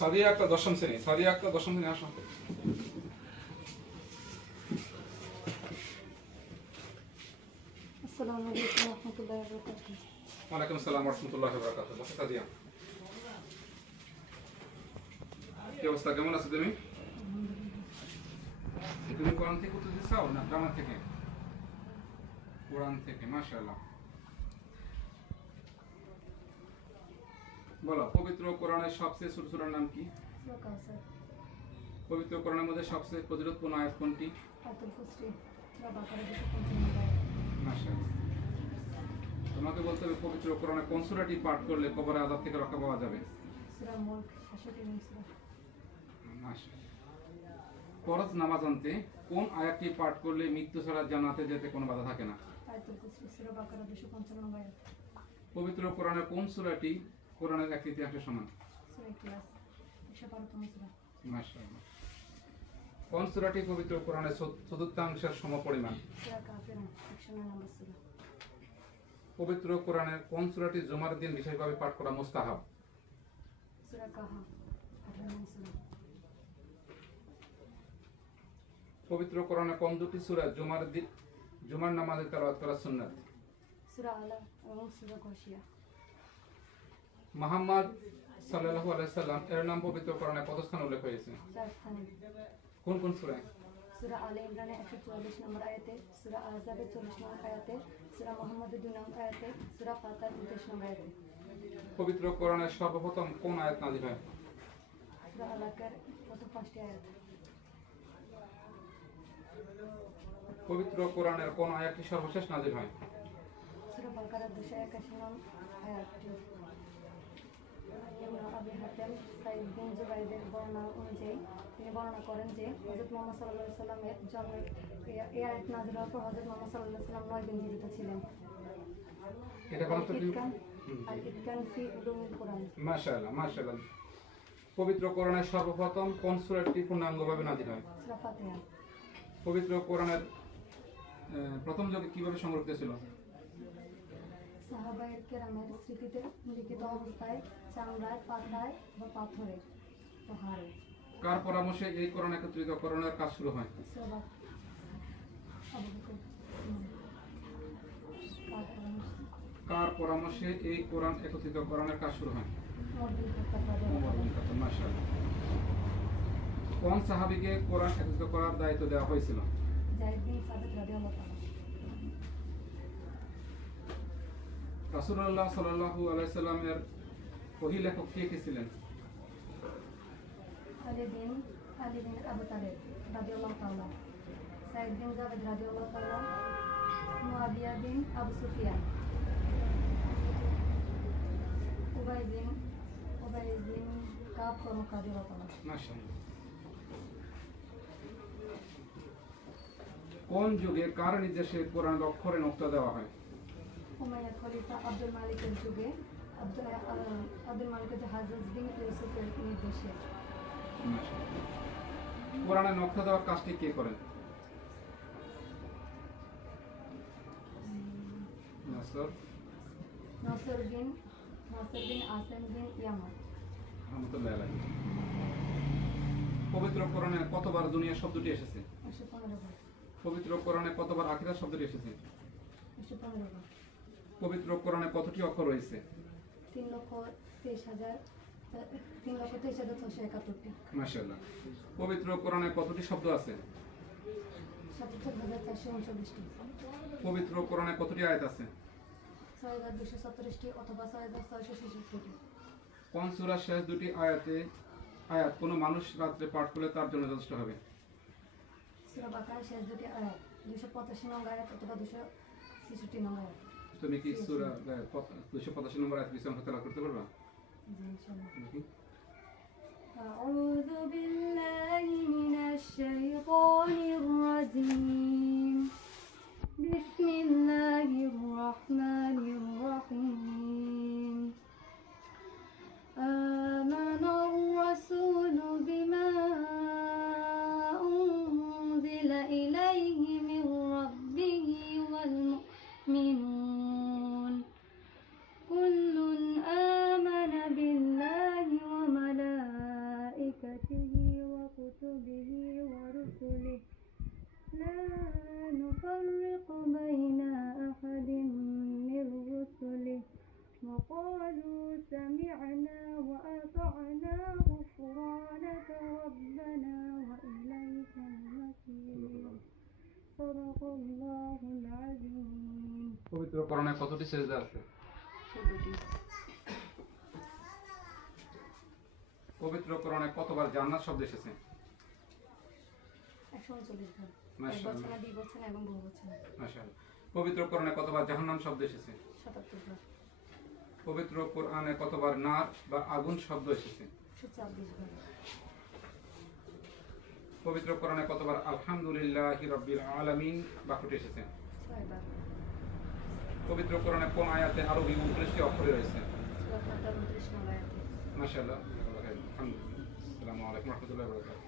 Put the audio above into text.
সাদিয়া একটা দশম শ্রেণি সাদিয়া একটা দশম শ্রেণি আসো আসসালামু আলাইকুম রহমতুল্লাহ বরকাতুহ। ওয়ালাইকুম আসসালাম রহমতুল্লাহ বরকাত বসে সাদিয়া। কি অবস্থা? কেমন আছো তুমি? তুমি কোরআন থেকে উত্তর চাও না? গ্রামার থেকে? কোরআন থেকে মাশাআল্লাহ। বলো পবিত্র কোরআনের সবচেয়ে ছোট ছোট নাম কি? পবিত্র কোরআনের মধ্যে সবচেয়ে প্রতিরোধপূর্ণ আয়াত কোনটি? আয়াতুল কুরসি সূরা বাকারা 255 আয়াত মাশাআল্লাহ। তোমাকে বলতে হবে পবিত্র কোরআনে কোন সূরাটি পাঠ করলে কবরে আযাব থেকে রক্ষা পাওয়া যাবে? সূরা মুলক 66 নং সূরা। মাশাআল্লাহ। ফরজ নামাজ আনতে কোন আয়াতটি পাঠ করলে মৃত্যু ছাড়া জানাতে যেতে কোনো বাধা থাকে না? আয়াতুল কুরসি সূরা বাকারা 255 নং আয়াত। পবিত্র কোরআনের কোন সূরাটি কোরআনের এক তৃতীয়াংশের সমান সূরা ইখলাস 112 তম সূরা। মাশাআল্লাহ। কোন সূরাটি পবিত্র কোরআনের চতুর্থাংশের সমপরিমাণ? সূরা কাফিরুন 109 নম্বর সূরা। পবিত্র কোরআনের কোন সূরাটি জুমার দিন বিশেষভাবে পাঠ করা মুস্তাহাব? সূরা কাহা 18 নং সূরা। পবিত্র কোরআনে কোন দুটি সূরা জুমার দিন জুমার নামাজে তেলাওয়াত করা সুন্নাত? সূরা আলা এবং সূরা গাশিয়া মুহাম্মদ সাল্লাল্লাহু আলাইহি সাল্লাম এর নাম পবিত্র কোরআনে কত স্থান উল্লেখ হয়েছে? কোন কোন সূরায়? সূরা আলে ইমরানে 144 নম্বর আয়াতে সূরা আহজাবে 40 নম্বর আয়াতে সূরা মুহাম্মদে 2 নম্বর আয়াতে সূরা ফাতার 29 নম্বর আয়াতে। পবিত্র কোরআনের সর্বপ্রথম কোন আয়াত নাযিল হয়? সূরা আলাকার প্রথম পাঁচটি আয়াত। পবিত্র কোরআনের কোন আয়াতটি সর্বশেষ নাযিল হয়? সূরা বাকারা 281 নম্বর আয়াতটি। আবি হাতেম সাইদ বিন জুবাইরের বর্ণনা অনুযায়ী তিনি বর্ণনা করেন যে হযরত মুহাম্মদ আলাইহি সাল্লামের জন্মের আয়াত নাযিল হওয়ার পর হযরত মুহাম্মদ আলাইহি সাল্লাম নয় দিন জীবিত ছিলেন। মাশাআল্লাহ মাশাআল্লাহ। পবিত্র কোরআনের সর্বপ্রথম কোন সূরাটি পূর্ণাঙ্গভাবে নাযিল হয়? পবিত্র কোরআনের প্রথম যুগে কীভাবে সংরক্ষিত ছিল? সাহাবায়ের কেরামের স্মৃতিতে লিখিত অবস্থায় চামড়ায় পাতায় বা পাথরে পাহাড়ে কার পরামর্শে এই কোরআন একত্রিত করণের কাজ শুরু হয়? কার পরামর্শে? এই কোরআন একত্রিত করণের কাজ শুরু হয়। কোন সাহাবীকে কোরআন একত্রিত করার দায়িত্ব দেওয়া হয়েছিল? জাহিদ বিন সাবিত রাদিয়াল্লাহু তাআলা রাসূলুল্লাহ সাল্লাল্লাহু আলাইহি সাল্লামের ওহী লেখক কে কে ছিলেন। কোন যুগে কার নির্দেশে কোরআন অক্ষরে নোক্তা দেওয়া হয়? খলিফা আব্দুল মালিকের যুগে আব্দুল মালিকের যে বিন ইউসুফের নির্দেশে। কোরআনে নকশা দেওয়ার কাজটি কে করেন? নাসর। নসর বিন নসর বিন আসেম বিন ইয়ামা রহমতুল্লাহ আলাইহি। পবিত্র কোরআনে কতবার দুনিয়া শব্দটি এসেছে? পবিত্র কোরআনে কতবার আখিরা শব্দটি এসেছে? একশো পনেরো বার। পবিত্র কোরআনে কতটি অক্ষর রয়েছে? তিন লক্ষ তেইশ হাজার তিন লক্ষ তেইশ হাজার ছশো একাত্তরটি। পবিত্র কোরআনে কতটি শব্দ আছে? সাতাত্তর হাজার চারশো উনচল্লিশটি। পবিত্র কোরআনে কতটি আয়াত আছে? ছয় হাজার দুশো সত্তরিশটি অথবা ছয় হাজার ছয়শো ছেষট্টিটি। কোন সূরার শেষ দুটি আয়াতে আয়াত কোনো মানুষ রাত্রে পাঠ করলে তার জন্য যথেষ্ট হবে? সুরা বাকার শেষ দুটি আয়াত দুশো পঁচাশি নং আয়াত অথবা দুশো ছেষট্টি নং আয়াত। তুমি কি সূরা দুশো পঁচাশি নম্বর আয়াত কিছু অংশ তেলাওয়াত করতে পারবা জি ইনশাআল্লাহ দেখি। أعوذ بالله من الشيطان الرجيم পবিত্র করণে কতটি সেজদা আছে? পবিত্র করণে কতবার জান্নাত শব্দ এসেছে? পবিত্র করণে কতবার জাহান্নাম শব্দ এসেছে? পবিত্র কোরআনে কতবার নার বা আগুন শব্দ এসেছে? পবিত্র কোরআনে কতবার আলহামদুলিল্লাহ রব্বিল আলামিন বাক্যটি এসেছে? ছয় পবিত্র কোরআনে কোন আয়াতে আরও উনত্রিশটি অক্ষরে রয়েছে? আলহামদুলিল্লাহ। আসসালামু আলাইকুম রহমতুল্লাহ বরকাত